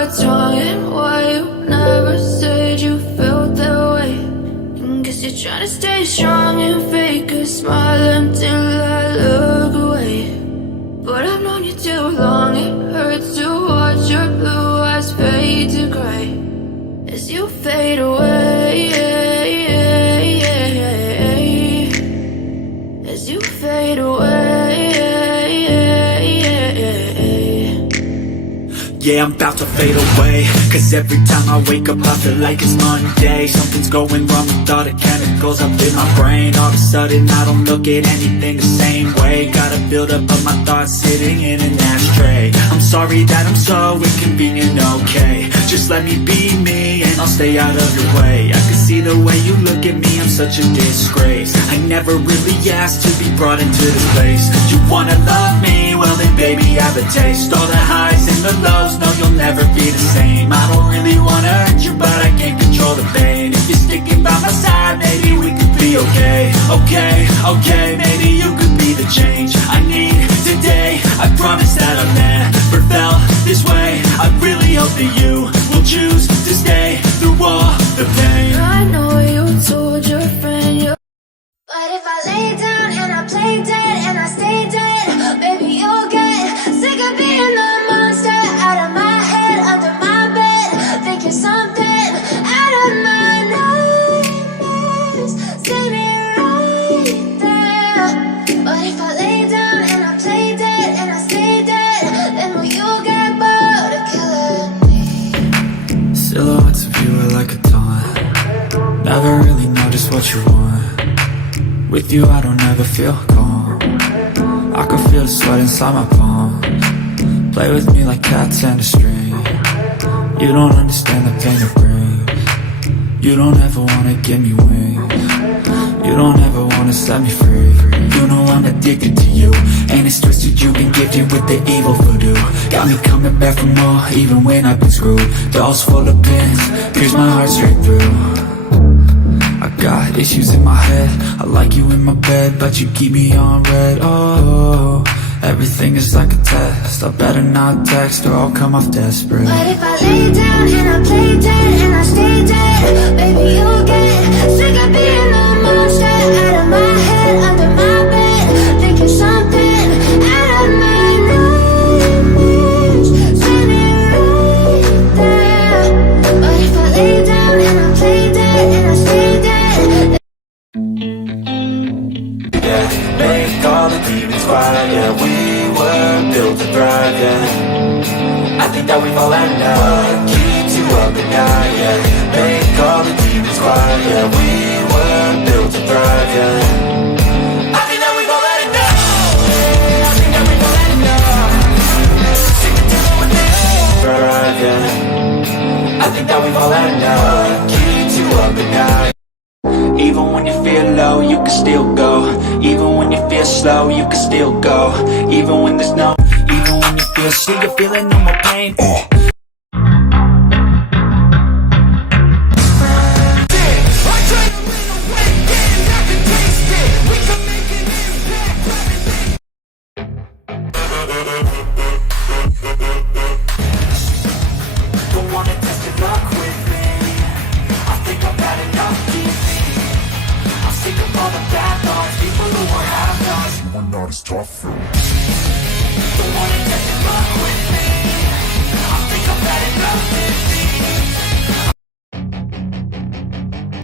what's wrong and why you never said you felt that way. And guess you're trying to stay strong and fake a smile until I look away. But I've known you too long, it hurts to watch your blue eyes fade to gray as you fade away, as you fade away. Yeah, I'm about to fade away, cause every time I wake up I feel like it's Monday. Something's going wrong with all the chemicals up in my brain. All of a sudden I don't look at anything the same way. Gotta build up of my thoughts sitting in an ashtray. I'm sorry that I'm so inconvenient, okay. Just let me be me and I'll stay out of your way. I can see the way you look at me, I'm such a disgrace. I never really asked to be brought into this place. You wanna love me? Well then baby I have a taste. All the highs and the lows, no you'll never be the same. I don't really wanna hurt you but I can't control the pain. If you're sticking by my side, maybe we could be okay. Okay, maybe you could be the change I need today. I promise that I've never felt this way. I really hope that you will choose to stay through all the pain. I know you told your friend you, but if I lay down and I play dead and I stay dead, baby you'll get sick of being the monster out of my head, under my bed, thinking something out of my nightmares. See me right there. But if I lay down and I play dead and I stay dead, then will you get bored of killing me? Silhouettes of you are like a taunt. Never really know just what you want. With you I don't ever feel calm. I can feel the sweat inside my palms. Play with me like cats and a string. You don't understand the pain it brings. You don't ever wanna give me wings. You don't ever wanna set me free. You know I'm addicted to you, and it's twisted you've been gifted with the evil voodoo. Got me coming back for more, even when I've been screwed. Dolls full of pins, pierce my heart straight through. I got issues in my head, I like you in my bed, but you keep me on red. Oh, everything is like a test. I better not text or I'll come off desperate. But if I lay down and I play dead and I stay dead, baby you'll get sick of being the monster out of my head, under my bed, thinking something out of my nightmares. See me right there. But if I lay down and I play dead and I stay dead, Yeah, make all the demons quiet. Yeah, we were built to thrive. Yeah, I think that we've all had enough. What keeps you up at night? Yeah, make all the demons quiet. Yeah, we were built to thrive. Yeah, I think that we've all had enough. Yeah, I think that we've all had enough. Sick and tired with this. Thrive. Yeah, I think that we've all had enough. What keeps you up at night? Even when you feel low, you can still go. Even when you feel slow, you can still go. Even when there's no, even when you feel sick, you're feeling no more pain. Don't wanna test your luck with me. I think I've had enough TV. I'm sick of all the bad thoughts, people who are half-nots. You are not as tough for me. Don't wanna test your luck with me. I think I've had enough TV.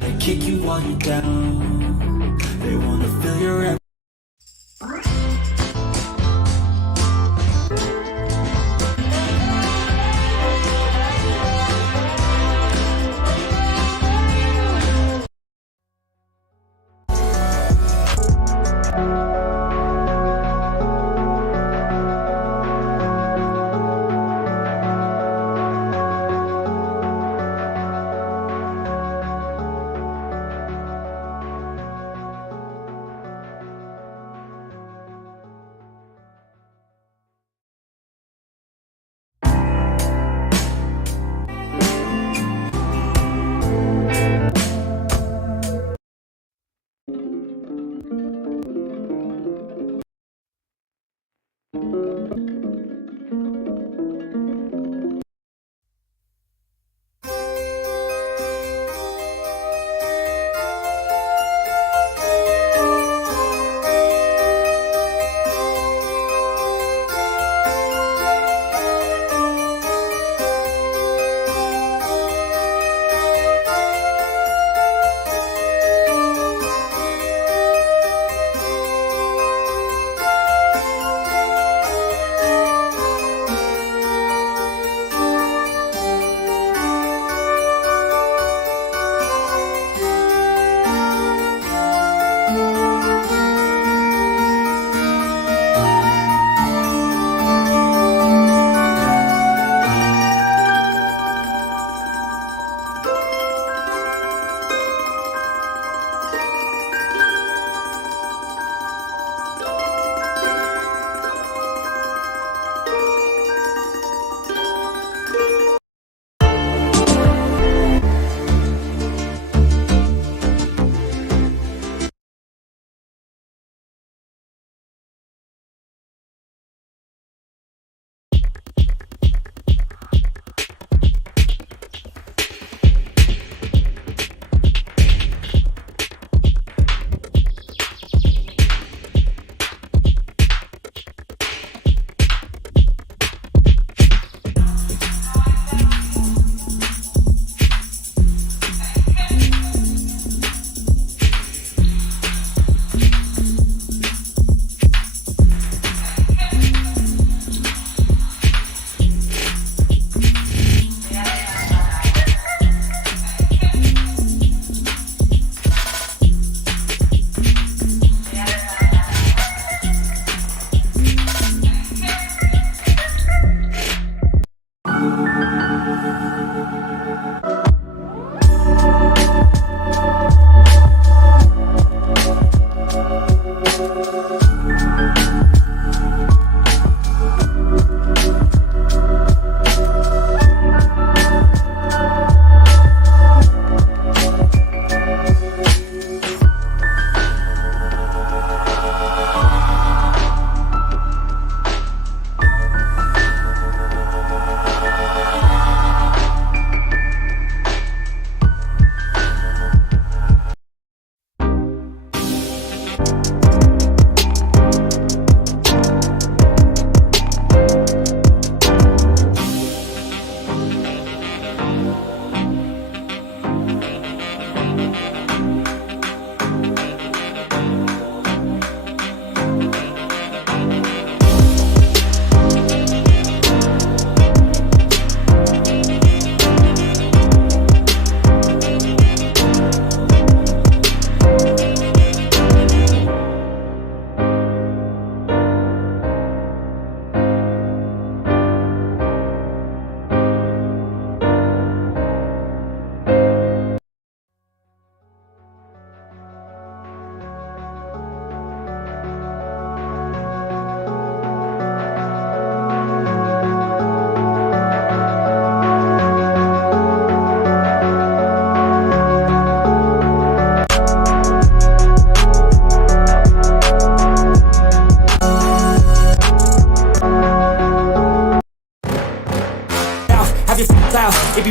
They kick you while you're down. They wanna fill your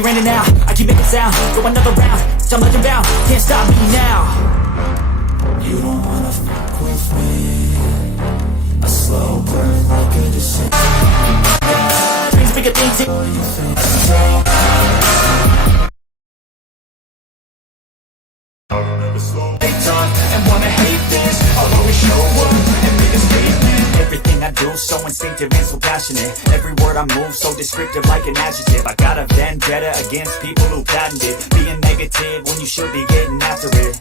in and out, I keep making sound. Go another round, I'm legend bound. Can't stop me now. You don't wanna fuck with me. A slow burn like a descent. Dreams bigger things. They talk and wanna hate this. I'll always show up and make a statement. Everything I do so instinctive and so passionate. Every word I move so descriptive like an adjective. I got a vendetta against people who patented being negative when you should be getting after it.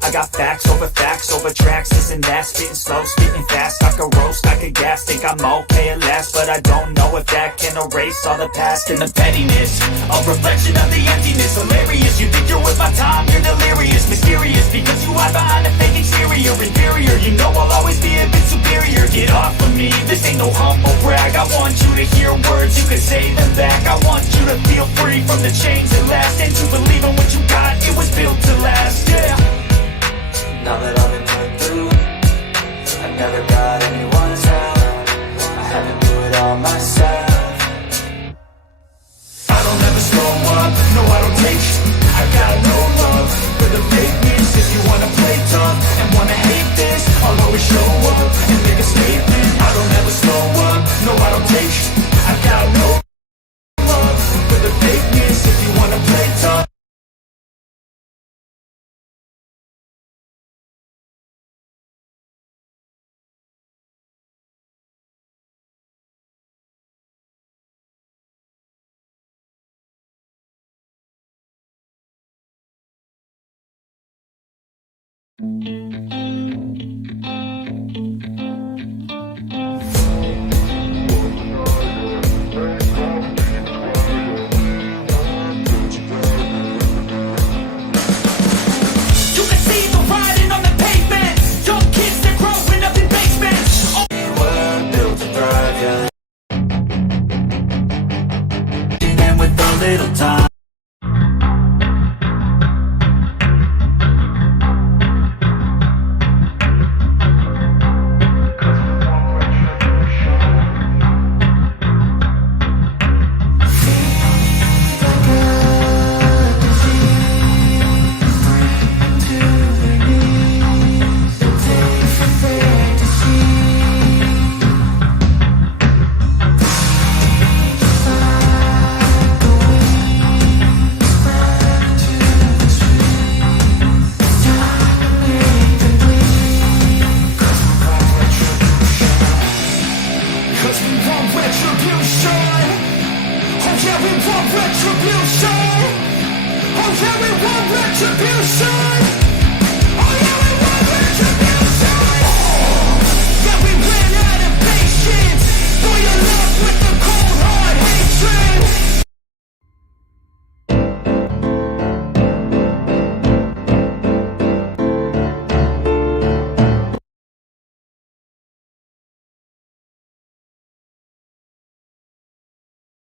I got facts over tracks, this and that. Spitting slow, spitting fast, I could roast, I could gas. Think I'm okay at last, but I don't know if that can erase all the past and the pettiness. A reflection of the emptiness, hilarious. You think you're worth my time, you're delirious. Mysterious, because you hide behind a fake exterior. Inferior, you know I'll always be a bit superior. Get off of me, this ain't no humble brag. I want you to hear words, you can say them back. I want you to feel free from the chains that last, and to believe in what you got, it was built to last, yeah. Now that I've been put through, I never got anyone's help. I had to do it all myself. I don't ever slow up, no I don't take shit. I got no love for the fakeness. If you wanna play tough and wanna hate this, I'll always show up and make a statement. I don't ever slow up, no I don't take shit. I got no love for the fakeness. If you wanna play tough. Thank you.